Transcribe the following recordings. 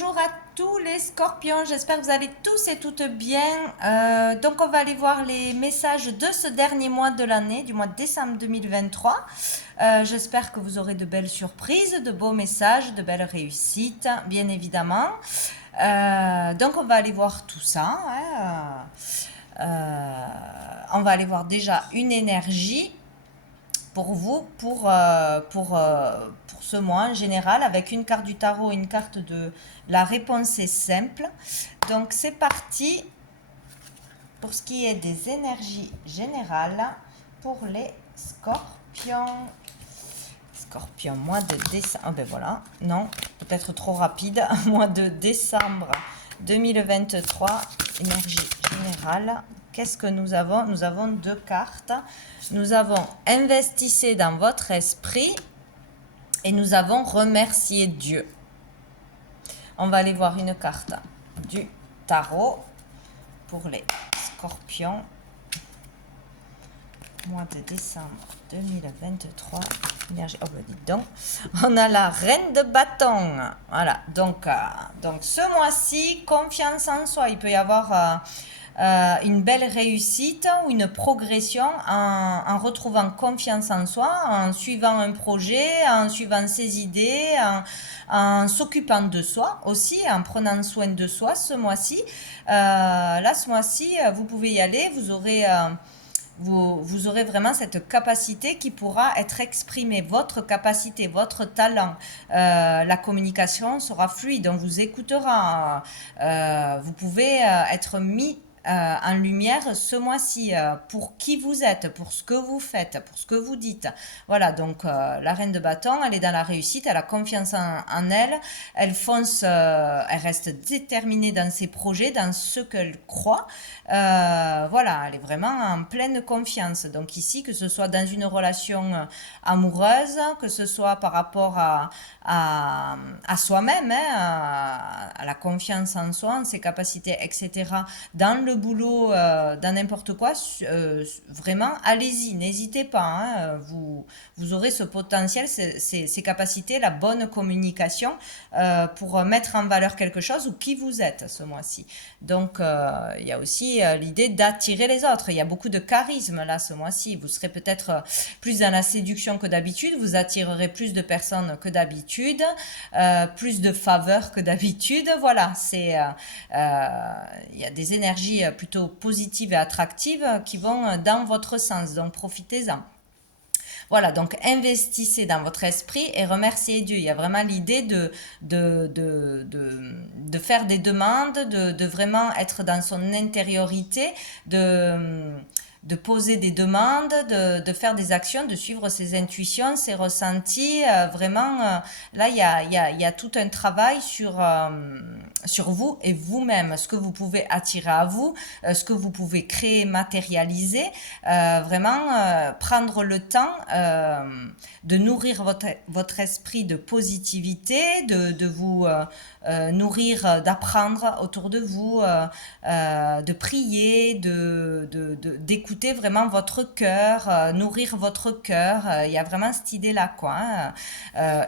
Bonjour à tous les scorpions, j'espère que vous allez tous et toutes bien. Donc on va aller voir les messages de ce dernier mois de l'année, du mois de décembre 2023. J'espère que vous aurez de belles surprises, de beaux messages, de belles réussites, bien évidemment. Donc on va aller voir tout ça. On va aller voir déjà une énergie pour vous, pour ce mois en général, avec une carte du tarot et une carte de la réponse est simple. Donc c'est parti pour ce qui est des énergies générales pour les scorpions. Scorpion, mois de décembre. Ah ben voilà, non, peut-être trop rapide. Mois de décembre 2023, énergie générale. Qu'est-ce que nous avons? Nous avons deux cartes. Nous avons investissez dans votre esprit et nous avons remercié Dieu. On va aller voir une carte du tarot pour les scorpions. Mois de décembre 2023. Énergie. Oh ben dites donc. On a la reine de bâton. Voilà. Donc ce mois-ci, confiance en soi. Il peut y avoir une belle réussite ou une progression en retrouvant confiance en soi, en suivant un projet, en suivant ses idées, en s'occupant de soi aussi, en prenant soin de soi ce mois-ci. Là, ce mois-ci, vous pouvez y aller, vous aurez vraiment cette capacité qui pourra être exprimée, votre capacité, votre talent. La communication sera fluide, on vous écoutera. Vous pouvez être mis en lumière ce mois-ci pour qui vous êtes, pour ce que vous faites, pour ce que vous dites. Voilà, donc la reine de bâton, elle est dans la réussite, elle a confiance en elle, elle fonce, elle reste déterminée dans ses projets, dans ce qu'elle croit. Voilà, elle est vraiment en pleine confiance. Donc ici, que ce soit dans une relation amoureuse, que ce soit par rapport à soi-même, à la confiance en soi, en ses capacités, etc. Dans le boulot, dans n'importe quoi, vraiment, allez-y, n'hésitez pas. Vous aurez ce potentiel, ces capacités, la bonne communication pour mettre en valeur quelque chose ou qui vous êtes ce mois-ci. Donc, il y a aussi l'idée d'attirer les autres. Il y a beaucoup de charisme là ce mois-ci. Vous serez peut-être plus dans la séduction que d'habitude. Vous attirerez plus de personnes que d'habitude, plus de faveurs que d'habitude. Voilà, il y a des énergies plutôt positives et attractives qui vont dans votre sens. Donc, profitez-en. Voilà, donc investissez dans votre esprit et remerciez Dieu. Il y a vraiment l'idée de faire des demandes, de vraiment être dans son intériorité, de poser des demandes, de faire des actions, de suivre ses intuitions, ses ressentis. Vraiment, là, il y a tout un travail sur vous et vous-même, ce que vous pouvez attirer à vous, ce que vous pouvez créer, matérialiser. Vraiment, prendre le temps de nourrir votre esprit de positivité, de vous nourrir, d'apprendre autour de vous, de prier, d'écouter vraiment votre cœur, nourrir votre cœur. Il y a vraiment cette idée-là, quoi.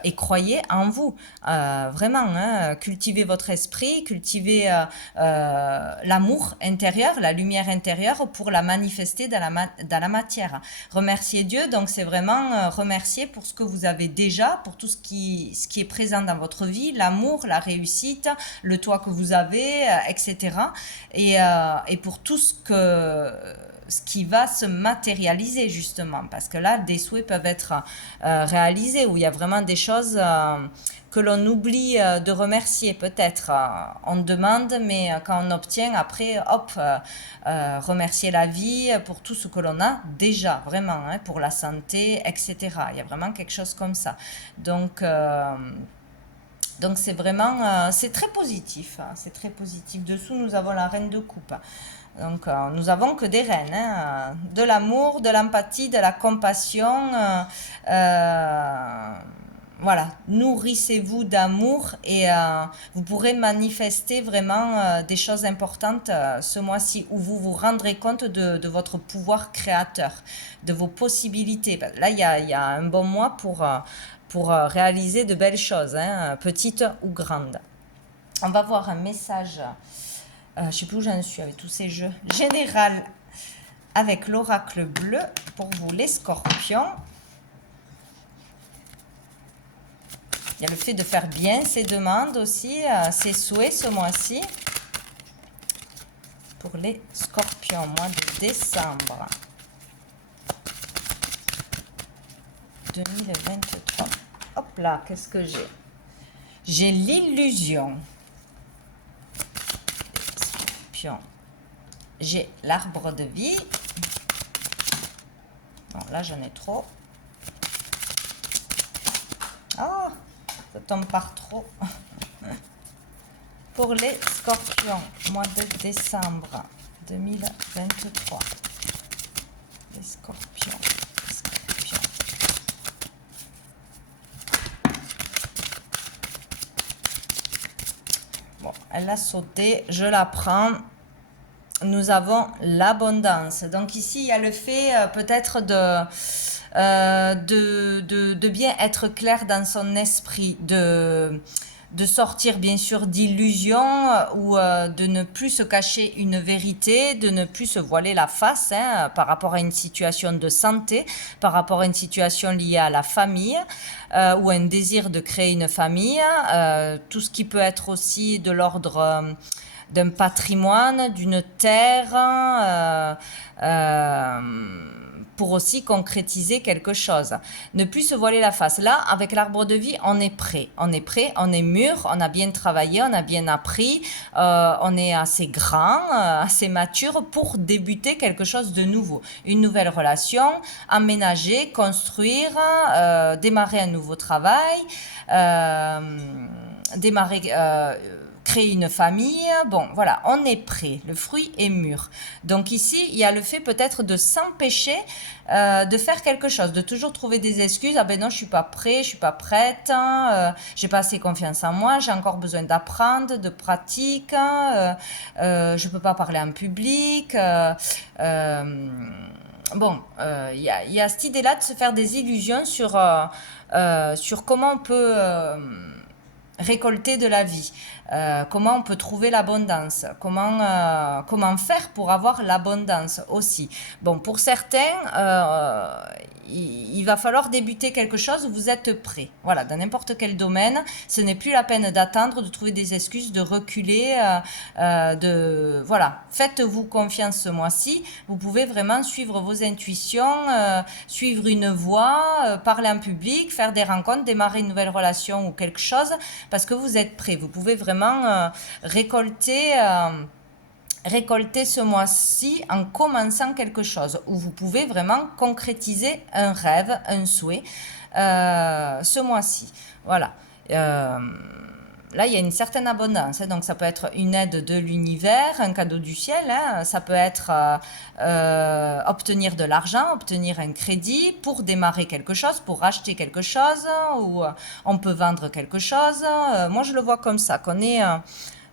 Et croyez en vous, vraiment. Cultivez votre esprit, cultivez l'amour intérieur, la lumière intérieure pour la manifester dans la matière. Remerciez Dieu, donc c'est vraiment remercier pour ce que vous avez déjà, pour tout ce qui est présent dans votre vie, l'amour, la réussite, le toit que vous avez, etc. Et pour tout ce qui va se matérialiser justement, parce que là des souhaits peuvent être réalisés, où il y a vraiment des choses que l'on oublie de remercier peut-être. On demande, mais quand on obtient, après, hop, remercier la vie pour tout ce que l'on a déjà, vraiment, pour la santé, etc. Il y a vraiment quelque chose comme ça. Donc c'est vraiment, c'est très positif, c'est très positif. Dessous, nous avons la reine de coupe. Donc, nous avons que des reines, de l'amour, de l'empathie, de la compassion. Voilà, nourrissez-vous d'amour et vous pourrez manifester vraiment des choses importantes ce mois-ci où vous vous rendrez compte de votre pouvoir créateur, de vos possibilités. Là, il y a un bon mois pour réaliser de belles choses, petites ou grandes. On va voir un message, je ne sais plus où j'en suis avec tous ces jeux, général avec l'oracle bleu pour vous les scorpions. Il y a le fait de faire bien ses demandes aussi, ses souhaits ce mois-ci. Pour les scorpions, mois de décembre 2023. Hop là, qu'est-ce que j'ai? J'ai l'illusion. Scorpion. J'ai l'arbre de vie. Bon, là, j'en ai trop. Oh, ça tombe par trop. Pour les scorpions, mois de décembre 2023. Les scorpions. Bon, elle a sauté, je la prends. Nous avons l'abondance. Donc ici, il y a le fait peut-être de bien être clair dans son esprit, de sortir bien sûr d'illusions ou de ne plus se cacher une vérité, de ne plus se voiler la face par rapport à une situation de santé, par rapport à une situation liée à la famille ou un désir de créer une famille, tout ce qui peut être aussi de l'ordre d'un patrimoine, d'une terre, pour aussi concrétiser quelque chose. Ne plus se voiler la face. Là, avec l'arbre de vie, on est prêt. On est prêt, on est mûr, on a bien travaillé, on a bien appris, on est assez grand, assez mature pour débuter quelque chose de nouveau. Une nouvelle relation, emménager, construire, démarrer un nouveau travail, créer une famille. Bon, voilà, on est prêt. Le fruit est mûr. Donc ici, il y a le fait peut-être de s'empêcher de faire quelque chose, de toujours trouver des excuses. Ah ben non, je suis pas prêt, je suis pas prête, j'ai pas assez confiance en moi, j'ai encore besoin d'apprendre, de pratique, je peux pas parler en public. Bon, y a cette idée-là de se faire des illusions sur comment on peut récolter de la vie, comment on peut trouver l'abondance, comment faire pour avoir l'abondance aussi. Bon, pour certains, il va falloir débuter quelque chose où vous êtes prêt. Voilà, dans n'importe quel domaine, ce n'est plus la peine d'attendre, de trouver des excuses, de reculer, voilà. Faites-vous confiance ce mois-ci. Vous pouvez vraiment suivre vos intuitions, suivre une voie, parler en public, faire des rencontres, démarrer une nouvelle relation ou quelque chose, parce que vous êtes prêt. Vous pouvez vraiment récolter ce mois-ci en commençant quelque chose, où vous pouvez vraiment concrétiser un rêve, un souhait ce mois-ci. Voilà. Là, il y a une certaine abondance, hein, donc ça peut être une aide de l'univers, un cadeau du ciel, hein, ça peut être obtenir de l'argent, obtenir un crédit pour démarrer quelque chose, pour acheter quelque chose, ou on peut vendre quelque chose. Moi, je le vois comme ça, qu'on est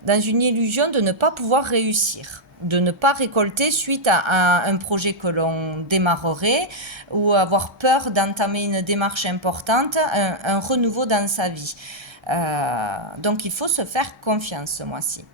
dans une illusion de ne pas pouvoir réussir, de ne pas récolter suite à un projet que l'on démarrerait, ou avoir peur d'entamer une démarche importante, un renouveau dans sa vie. Donc il faut se faire confiance ce mois-ci.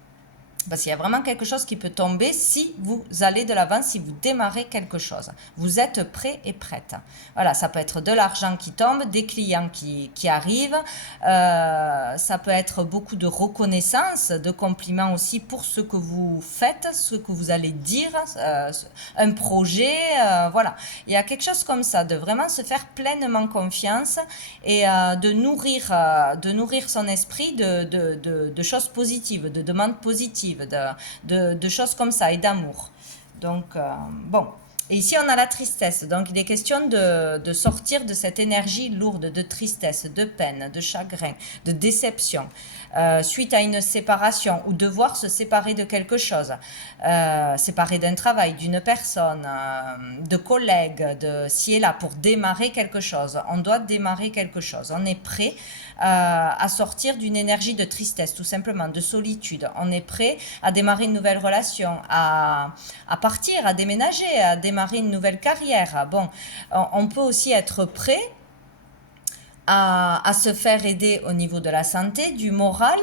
Parce qu'il y a vraiment quelque chose qui peut tomber si vous allez de l'avant, si vous démarrez quelque chose. Vous êtes prêt et prête. Voilà, ça peut être de l'argent qui tombe, des clients qui arrivent. Ça peut être beaucoup de reconnaissance, de compliments aussi pour ce que vous faites, ce que vous allez dire, un projet. Voilà, il y a quelque chose comme ça, de vraiment se faire pleinement confiance et de nourrir son esprit de choses positives, de demandes positives, de choses comme ça et d'amour. Donc, bon. Et ici, on a la tristesse. Donc, il est question de sortir de cette énergie lourde de tristesse, de peine, de chagrin, de déception, suite à une séparation ou devoir se séparer de quelque chose, séparer d'un travail, d'une personne, de collègues, de ci et là, pour démarrer quelque chose. On doit démarrer quelque chose. On est prêt à sortir d'une énergie de tristesse, tout simplement, de solitude. On est prêt à démarrer une nouvelle relation, à partir, à déménager, à démarrer une nouvelle carrière. Bon, on peut aussi être prêt à se faire aider au niveau de la santé, du moral,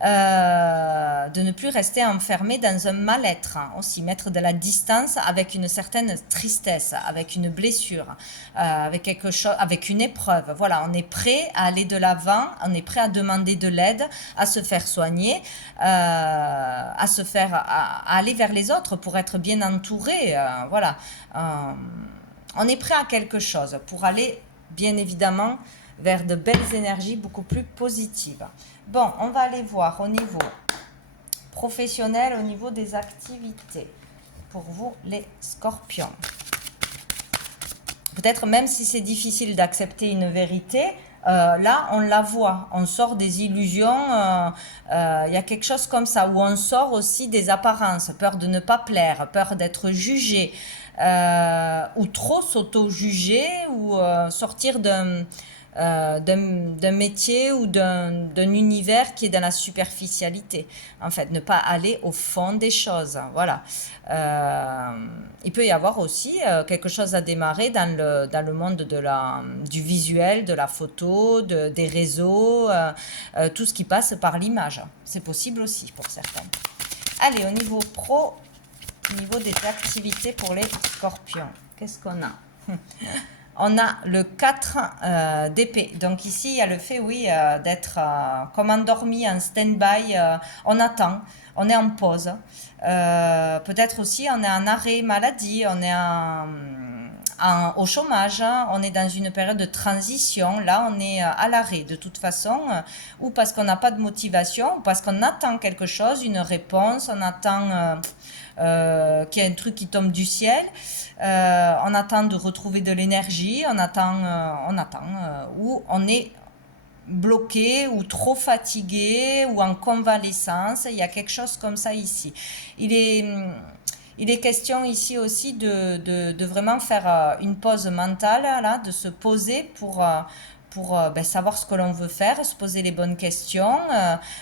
de ne plus rester enfermé dans un mal-être, hein, aussi mettre de la distance avec une certaine tristesse, avec une blessure, avec quelque chose, avec une épreuve. Voilà, on est prêt à aller de l'avant, on est prêt à demander de l'aide, à se faire soigner, à aller vers les autres pour être bien entouré. Voilà, on est prêt à quelque chose pour aller, bien évidemment, vers de belles énergies beaucoup plus positives. Bon, on va aller voir au niveau professionnel, au niveau des activités. Pour vous, les scorpions. Peut-être même si c'est difficile d'accepter une vérité, là, on la voit. On sort des illusions. Il y a quelque chose comme ça, où on sort aussi des apparences. Peur de ne pas plaire, peur d'être jugé, ou trop s'auto-juger, ou sortir d'un métier ou d'un univers qui est dans la superficialité. En fait, ne pas aller au fond des choses. Voilà. Il peut y avoir aussi quelque chose à démarrer dans le monde du visuel, de la photo, des réseaux, tout ce qui passe par l'image. C'est possible aussi pour certains. Allez, au niveau pro, au niveau des activités pour les scorpions, qu'est-ce qu'on a? On a le 4 d'épée. Donc ici, il y a le fait, oui, d'être comme endormi, en stand-by. On attend, on est en pause. Peut-être aussi, on est en arrêt maladie, on est au chômage, on est dans une période de transition. Là, on est à l'arrêt de toute façon, ou parce qu'on n'a pas de motivation, ou parce qu'on attend quelque chose, une réponse, on attend qu'il y ait un truc qui tombe du ciel. On attend de retrouver de l'énergie, on attend, ou on est bloqué ou trop fatigué ou en convalescence. Il y a quelque chose comme ça ici. Il est question ici aussi de vraiment faire une pause mentale, là, de se poser pour savoir ce que l'on veut faire, se poser les bonnes questions,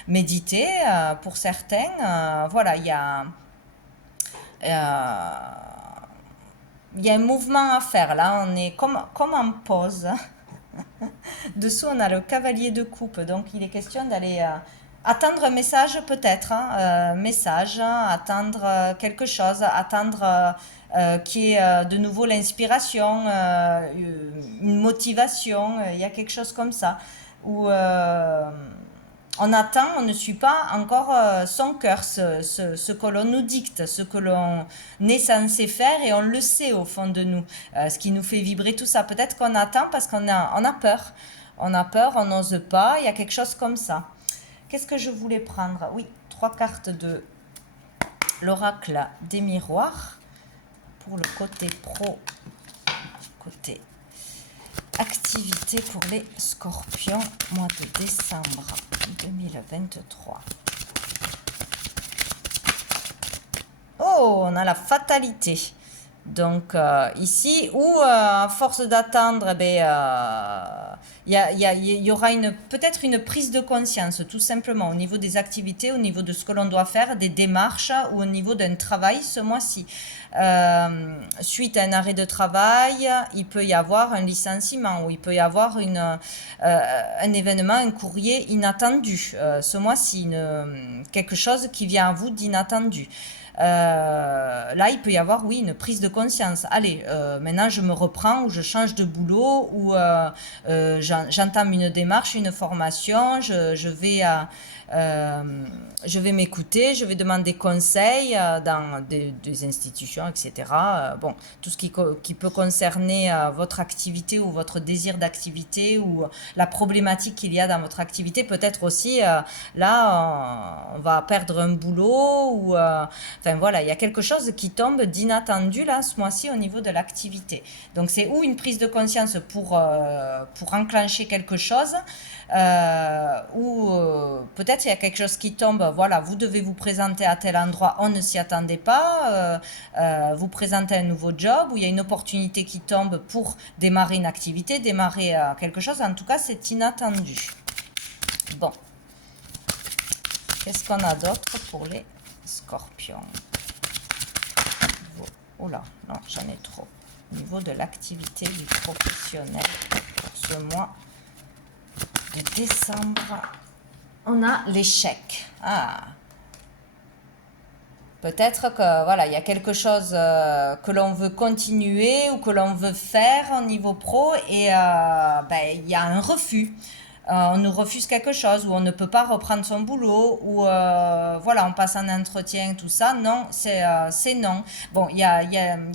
méditer pour certains. Voilà, il y a un mouvement à faire là, on est comme en pause. Dessous, on a le cavalier de coupe, donc il est question d'aller attendre un message peut-être, hein, message, attendre quelque chose, attendre qui est de nouveau l'inspiration, une motivation, il y a quelque chose comme ça, où on attend, on ne suit pas encore son cœur, ce que l'on nous dicte, ce que l'on est censé faire et on le sait au fond de nous, ce qui nous fait vibrer tout ça. Peut-être qu'on attend parce qu'on a peur. On a peur, on n'ose pas, il y a quelque chose comme ça. Qu'est-ce que je voulais prendre? Oui, 3 cartes de l'oracle des miroirs pour le côté pro, côté activité pour les scorpions, mois de décembre 2023. Oh, on a la fatalité. Donc ici, où à force d'attendre, il y aura peut-être une prise de conscience, tout simplement, au niveau des activités, au niveau de ce que l'on doit faire, des démarches, ou au niveau d'un travail ce mois-ci. Suite à un arrêt de travail, il peut y avoir un licenciement, ou il peut y avoir un événement, un courrier inattendu ce mois-ci, quelque chose qui vient à vous d'inattendu. Là, il peut y avoir, oui, une prise de conscience. Allez, maintenant, je me reprends, ou je change de boulot, ou j'entame une démarche, une formation, je vais m'écouter, je vais demander conseil dans des institutions, etc. Bon, tout ce qui peut concerner votre activité ou votre désir d'activité, ou la problématique qu'il y a dans votre activité. Peut-être aussi, là, on va perdre un boulot, ou enfin voilà, il y a quelque chose qui tombe d'inattendu là ce mois-ci au niveau de l'activité. Donc c'est ou une prise de conscience pour enclencher quelque chose, ou peut-être il y a quelque chose qui tombe, voilà, vous devez vous présenter à tel endroit, on ne s'y attendait pas, vous présentez un nouveau job, ou il y a une opportunité qui tombe pour démarrer une activité, démarrer quelque chose. En tout cas, c'est inattendu. Bon, qu'est-ce qu'on a d'autre pour les scorpions? Oh là, non, j'en ai trop. Au niveau de l'activité du professionnel pour ce mois de décembre On a l'échec. Ah, peut-être que voilà, il y a quelque chose que l'on veut continuer ou que l'on veut faire au niveau pro et ben, il y a un refus. On nous refuse quelque chose ou on ne peut pas reprendre son boulot ou voilà, on passe un entretien, tout ça. Non, c'est non. Bon, il y a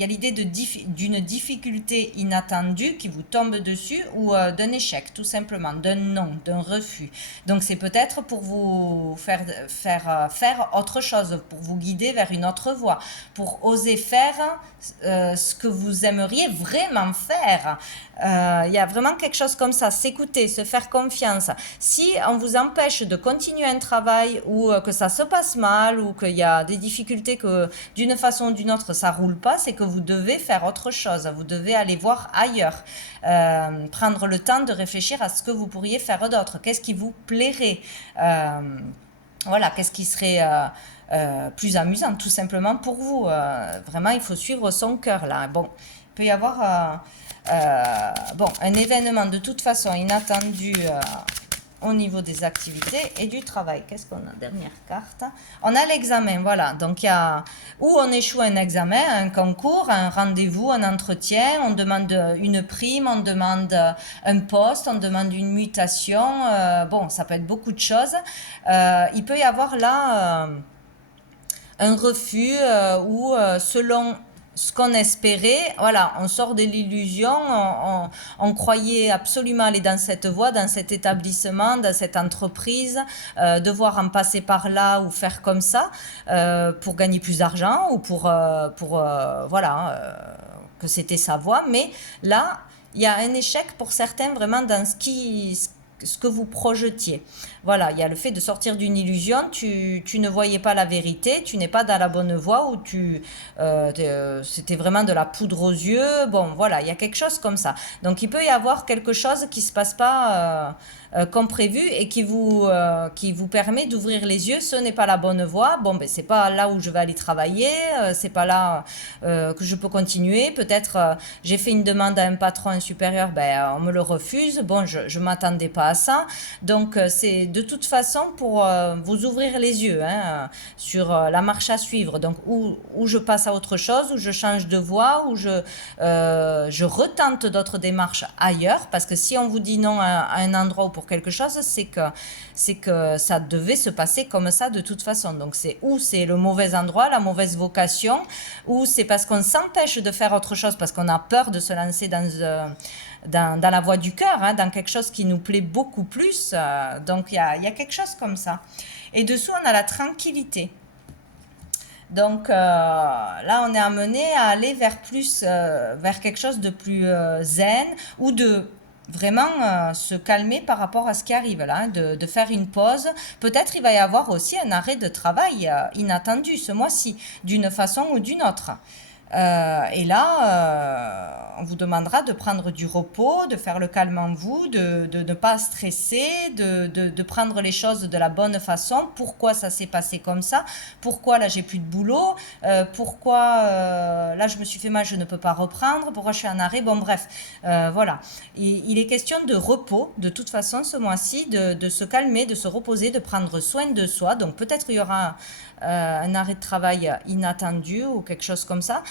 l'idée d'une difficulté inattendue qui vous tombe dessus ou d'un échec, tout simplement, d'un non, d'un refus. Donc c'est peut-être pour vous faire autre chose, pour vous guider vers une autre voie, pour oser faire ce que vous aimeriez vraiment faire. Il y a vraiment quelque chose comme ça, s'écouter, se faire confiance. Si on vous empêche de continuer un travail ou que ça se passe mal ou qu'il y a des difficultés que d'une façon ou d'une autre ça roule pas, c'est que vous devez faire autre chose. Vous devez aller voir ailleurs, prendre le temps de réfléchir à ce que vous pourriez faire d'autre. Qu'est-ce qui vous plairait voilà, qu'est-ce qui serait plus amusant, tout simplement pour vous. Vraiment, il faut suivre son cœur là. Bon, il peut y avoir bon, un événement de toute façon inattendu au niveau des activités et du travail. Qu'est-ce qu'on a? Dernière carte. On a l'examen, voilà. Donc, il y a où on échoue un examen, un concours, un rendez-vous, un entretien, on demande une prime, on demande un poste, on demande une mutation. Bon, ça peut être beaucoup de choses. Il peut y avoir là un refus ou selon ce qu'on espérait, voilà, on sort de l'illusion, on croyait absolument aller dans cette voie, dans cet établissement, dans cette entreprise, devoir en passer par là ou faire comme ça pour gagner plus d'argent ou pour voilà, que c'était sa voie. Mais là, il y a un échec pour certains vraiment dans ce que vous projetiez. Voilà, il y a le fait de sortir d'une illusion, tu ne voyais pas la vérité, tu n'es pas dans la bonne voie, ou c'était vraiment de la poudre aux yeux. Bon, voilà, il y a quelque chose comme ça. Donc, il peut y avoir quelque chose qui se passe pas comme prévu et qui vous permet d'ouvrir les yeux. Ce n'est pas la bonne voie. Bon, ben, c'est pas là où je vais aller travailler, c'est pas là que je peux continuer. Peut-être j'ai fait une demande à un patron, un supérieur, ben, on me le refuse. Bon, je m'attendais pas à ça. Donc, c'est de toute façon pour vous ouvrir les yeux sur la marche à suivre. Donc, où je passe à autre chose, où je change de voie, où je retente d'autres démarches ailleurs. Parce que si on vous dit non à un endroit ou pour quelque chose, c'est que ça devait se passer comme ça de toute façon. Donc, c'est le mauvais endroit, la mauvaise vocation, ou c'est parce qu'on s'empêche de faire autre chose, parce qu'on a peur de se lancer dans la voie du cœur, dans quelque chose qui nous plaît beaucoup plus. Donc, il y a quelque chose comme ça. Et dessous, on a la tranquillité. Donc là, on est amené à aller vers quelque chose de plus zen ou de vraiment se calmer par rapport à ce qui arrive là, de faire une pause. Peut-être il va y avoir aussi un arrêt de travail inattendu ce mois-ci, d'une façon ou d'une autre. Et là, on vous demandera de prendre du repos, de faire le calme en vous, de ne pas stresser, de prendre les choses de la bonne façon. Pourquoi ça s'est passé comme ça? Pourquoi là j'ai plus de boulot? Pourquoi là je me suis fait mal, je ne peux pas reprendre? Pourquoi je suis en arrêt? Bon bref, voilà. Il est question de repos, de toute façon ce mois-ci, de se calmer, de se reposer, de prendre soin de soi. Donc peut-être il y aura un arrêt de travail inattendu ou quelque chose comme ça,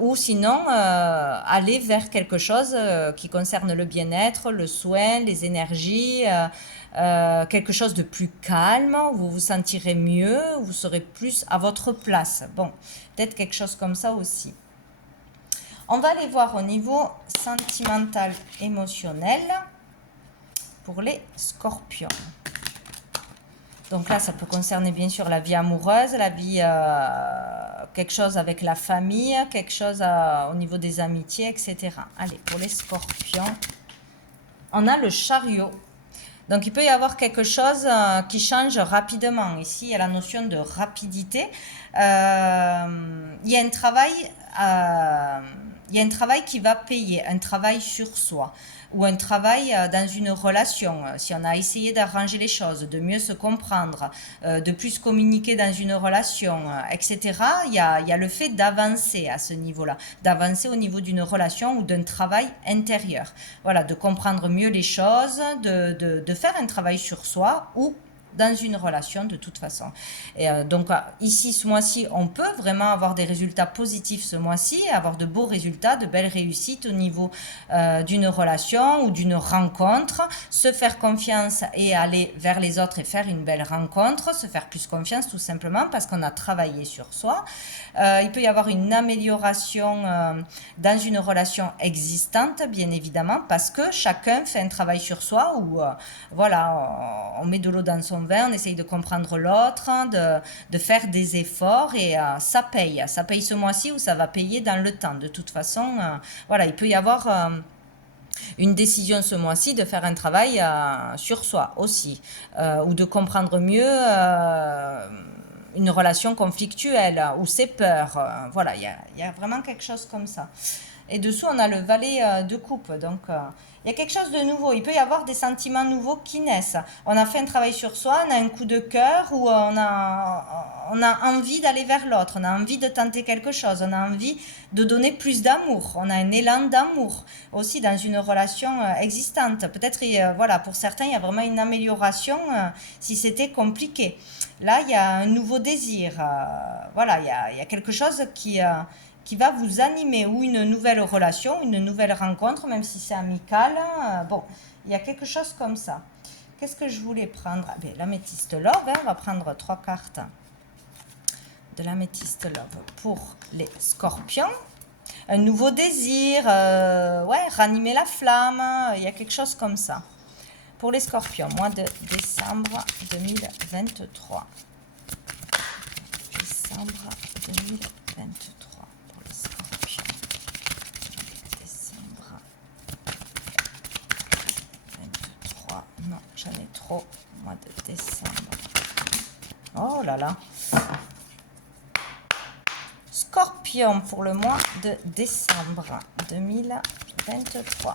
ou sinon aller vers quelque chose qui concerne le bien-être, le soin, les énergies, quelque chose de plus calme, où vous vous sentirez mieux, où vous serez plus à votre place. Bon, peut-être quelque chose comme ça aussi. On va aller voir au niveau sentimental, émotionnel pour les scorpions. Donc là, ça peut concerner bien sûr la vie amoureuse, la vie, quelque chose avec la famille, quelque chose au niveau des amitiés, etc. Allez, pour les scorpions, on a le chariot. Donc il peut y avoir quelque chose qui change rapidement. Ici, il y a la notion de rapidité. Il y a un travail, qui va payer, un travail sur soi, ou un travail dans une relation, si on a essayé d'arranger les choses, de mieux se comprendre, de plus communiquer dans une relation, etc. Il y a le fait d'avancer à ce niveau-là, d'avancer au niveau d'une relation ou d'un travail intérieur. Voilà, de comprendre mieux les choses, de faire un travail sur soi ou dans une relation de toute façon. Et donc ici, ce mois-ci, on peut vraiment avoir des résultats positifs ce mois-ci, avoir de beaux résultats, de belles réussites au niveau d'une relation ou d'une rencontre, se faire confiance et aller vers les autres et faire une belle rencontre, se faire plus confiance tout simplement parce qu'on a travaillé sur soi. Il peut y avoir une amélioration dans une relation existante, bien évidemment, parce que chacun fait un travail sur soi où voilà, on met de l'eau dans son vin, on essaye de comprendre l'autre, de faire des efforts et ça paye. Ça paye ce mois-ci ou ça va payer dans le temps. De toute façon, voilà, il peut y avoir une décision ce mois-ci de faire un travail sur soi aussi, ou de comprendre mieux une relation conflictuelle ou ses peurs. Voilà, il y a vraiment quelque chose comme ça. Et dessous, on a le valet de coupe. Donc, il y a quelque chose de nouveau. Il peut y avoir des sentiments nouveaux qui naissent. On a fait un travail sur soi, on a un coup de cœur ou on a envie d'aller vers l'autre. On a envie de tenter quelque chose. On a envie de donner plus d'amour. On a un élan d'amour aussi dans une relation existante. Peut-être, voilà, pour certains, il y a vraiment une amélioration si c'était compliqué. Là, il y a un nouveau désir. Voilà, il y a quelque chose qui va vous animer ou une nouvelle relation, une nouvelle rencontre, même si c'est amical. Bon, il y a quelque chose comme ça. Qu'est-ce que je voulais prendre? L'améthyste love, hein, on va prendre 3 cartes de l'améthyste love pour les scorpions. Un nouveau désir, ouais, ranimer la flamme, il y a quelque chose comme ça. Pour les scorpions, mois de décembre 2023. Décembre 2023 pour les scorpions. Décembre 23. Non, j'en ai trop. Mois de décembre. Oh là là. Scorpion pour le mois de décembre 2023.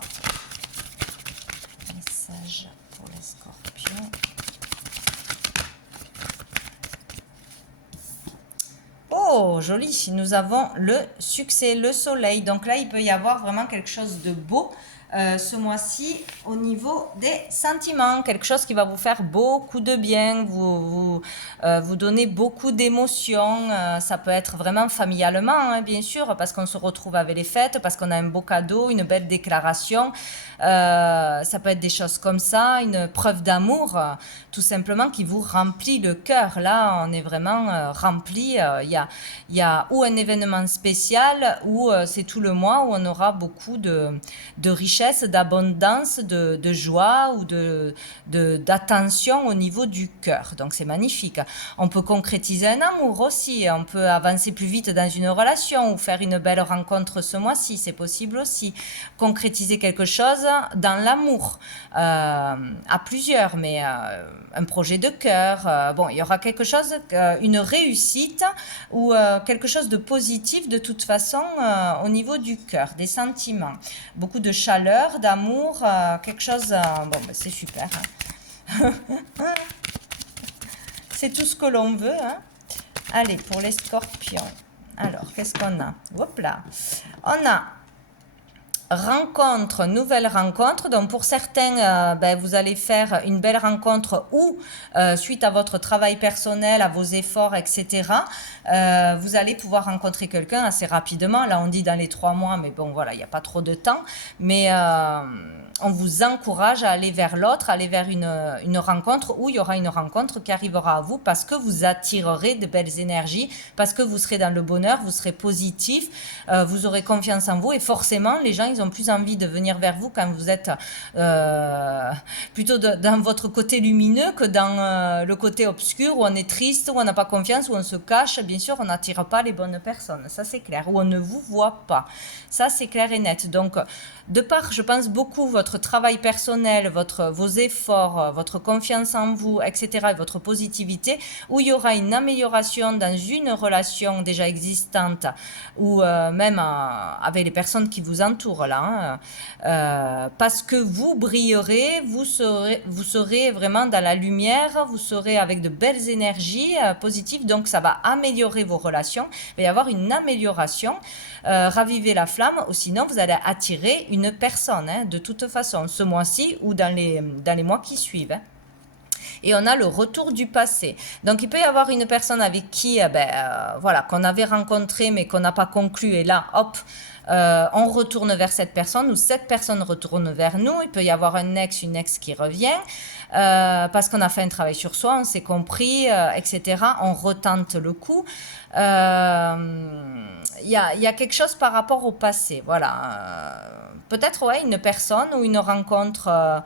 Message pour les scorpions. Oh, joli. Nous avons le succès, le soleil. Donc là, il peut y avoir vraiment quelque chose de beau ce mois-ci au niveau des sentiments. Quelque chose qui va vous faire beaucoup de bien, vous donner beaucoup d'émotions. Ça peut être vraiment familialement, hein, bien sûr, parce qu'on se retrouve avec les fêtes, parce qu'on a un beau cadeau, une belle déclaration. Ça peut être des choses comme ça, une preuve d'amour, tout simplement, qui vous remplit le cœur. Là, on est vraiment rempli. Il y a ou un événement spécial, ou c'est tout le mois où on aura beaucoup de richesse, d'abondance, de joie ou d'attention au niveau du cœur. Donc, c'est magnifique. On peut concrétiser un amour aussi. On peut avancer plus vite dans une relation ou faire une belle rencontre ce mois-ci. C'est possible aussi. Concrétiser quelque chose dans l'amour, à plusieurs, mais un projet de cœur, bon, il y aura quelque chose, une réussite ou quelque chose de positif de toute façon au niveau du cœur, des sentiments, beaucoup de chaleur, d'amour, quelque chose, bon, ben, c'est super, hein. C'est tout ce que l'on veut, hein. Allez, pour les scorpions, alors, qu'est-ce qu'on a? Hop là, on a rencontre, nouvelle rencontre. Donc pour certains, ben, vous allez faire une belle rencontre ou suite à votre travail personnel, à vos efforts, etc. Vous allez pouvoir rencontrer quelqu'un assez rapidement. Là, on dit dans les 3 mois, mais bon, voilà, il n'y a pas trop de temps. Mais on vous encourage à aller vers l'autre, aller vers une rencontre où il y aura une rencontre qui arrivera à vous parce que vous attirerez de belles énergies, parce que vous serez dans le bonheur, vous serez positif, vous aurez confiance en vous et forcément, les gens, ils ont plus envie de venir vers vous quand vous êtes plutôt dans votre côté lumineux que dans le côté obscur où on est triste, où on n'a pas confiance, où on se cache. Bien sûr, on n'attire pas les bonnes personnes, ça c'est clair, où on ne vous voit pas. Ça, c'est clair et net. Donc, de par, je pense, beaucoup votre travail personnel, vos efforts, votre confiance en vous, etc., et votre positivité, où il y aura une amélioration dans une relation déjà existante ou même avec les personnes qui vous entourent là, hein, parce que vous brillerez, vous serez vraiment dans la lumière, vous serez avec de belles énergies positives, donc ça va améliorer vos relations, il va y avoir une amélioration, raviver la flamme, ou sinon vous allez attirer une personne, hein, de toute façon, ce mois-ci ou dans les mois qui suivent, hein. Et on a le retour du passé. Donc, il peut y avoir une personne avec qui, voilà, qu'on avait rencontré mais qu'on n'a pas conclu. Et là, hop, on retourne vers cette personne ou cette personne retourne vers nous. Il peut y avoir un ex, une ex qui revient parce qu'on a fait un travail sur soi, on s'est compris, etc. On retente le coup. Il y a quelque chose par rapport au passé. Voilà. Peut-être ouais, une personne ou une rencontre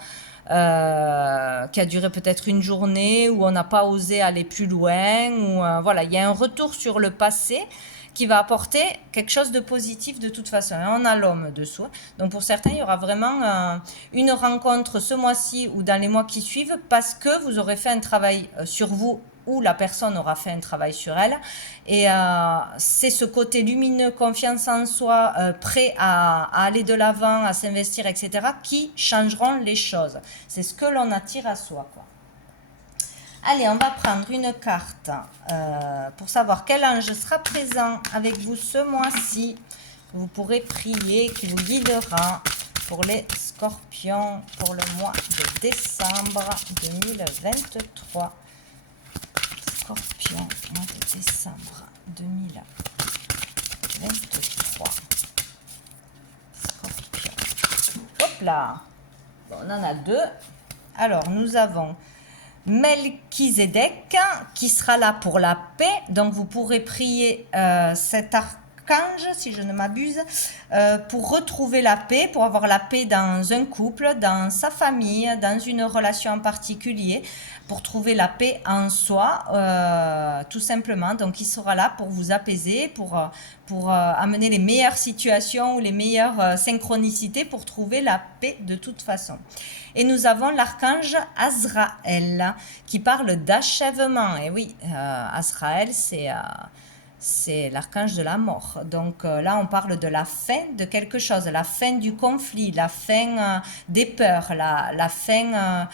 qui a duré peut-être une journée où on n'a pas osé aller plus loin. Ou, voilà, il y a un retour sur le passé qui va apporter quelque chose de positif de toute façon. Et on a l'homme dessous. Donc pour certains, il y aura vraiment une rencontre ce mois-ci ou dans les mois qui suivent parce que vous aurez fait un travail sur vous ou la personne aura fait un travail sur elle. Et c'est ce côté lumineux, confiance en soi, prêt à aller de l'avant, à s'investir, etc., qui changeront les choses. C'est ce que l'on attire à soi, quoi. Allez, on va prendre une carte pour savoir quel ange sera présent avec vous ce mois-ci. Vous pourrez prier, qui vous guidera pour les scorpions pour le mois de décembre 2023. Scorpion, mois de décembre 2023. Scorpion. Hop là. Bon, on en a deux. Alors, nous avons Melchizedek qui sera là pour la paix. Donc, vous pourrez prier cet archange, si je ne m'abuse, pour retrouver la paix, pour avoir la paix dans un couple, dans sa famille, dans une relation en particulier, pour trouver la paix en soi, tout simplement. Donc, il sera là pour vous apaiser, pour amener les meilleures situations ou les meilleures synchronicités pour trouver la paix de toute façon. Et nous avons l'archange Azraël qui parle d'achèvement. Et oui, Azraël, c'est l'archange de la mort. Donc là, on parle de la fin de quelque chose, la fin du conflit, la fin des peurs, la fin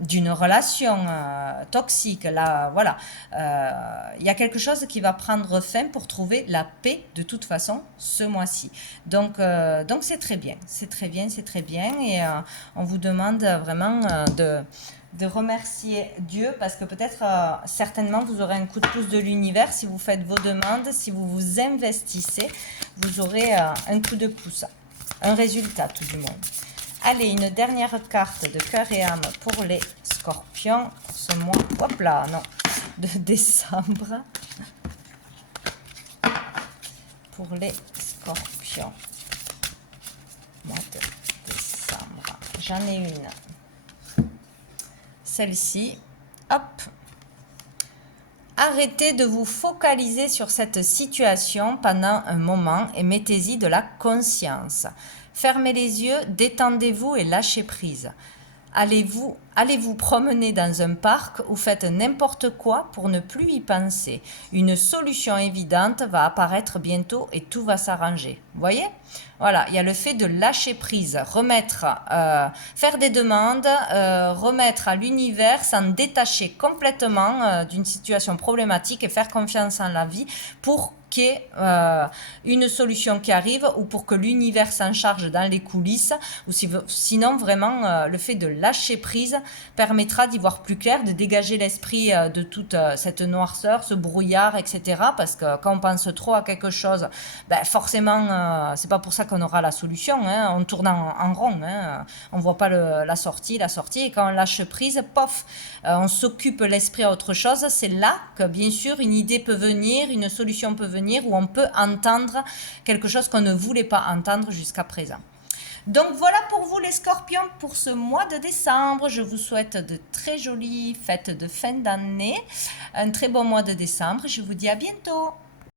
d'une relation toxique. Là, voilà. Il y a quelque chose qui va prendre fin pour trouver la paix de toute façon ce mois-ci. Donc c'est très bien, c'est très bien, c'est très bien. Et on vous demande vraiment de remercier Dieu parce que peut-être certainement vous aurez un coup de pouce de l'univers si vous faites vos demandes, si vous vous investissez, vous aurez un coup de pouce, un résultat tout du monde. Allez, une dernière carte de cœur et âme pour les scorpions pour ce mois, hop là, non, de décembre. Pour les scorpions, mois de décembre. J'en ai une. Celle-ci, hop. Arrêtez de vous focaliser sur cette situation pendant un moment et mettez-y de la conscience. Fermez les yeux, détendez-vous et lâchez prise. Allez vous promener dans un parc ou faites n'importe quoi pour ne plus y penser. Une solution évidente va apparaître bientôt et tout va s'arranger. Vous voyez ? Voilà, il y a le fait de lâcher prise, remettre, faire des demandes, remettre à l'univers, s'en détacher complètement d'une situation problématique et faire confiance en la vie pour qu'il y ait une solution qui arrive ou pour que l'univers s'en charge dans les coulisses ou sinon vraiment le fait de lâcher prise permettra d'y voir plus clair, de dégager l'esprit de toute cette noirceur, ce brouillard, etc. Parce que quand on pense trop à quelque chose, ben forcément c'est pas pour ça qu'on aura la solution, hein. On tourne en rond, hein. On voit pas la sortie, et quand on lâche prise, pof, on s'occupe l'esprit à autre chose. C'est là que bien sûr une idée peut venir, une solution peut venir, où on peut entendre quelque chose qu'on ne voulait pas entendre jusqu'à présent. Donc voilà pour vous les scorpions pour ce mois de décembre. Je vous souhaite de très jolies fêtes de fin d'année, un très bon mois de décembre. Je vous dis à bientôt.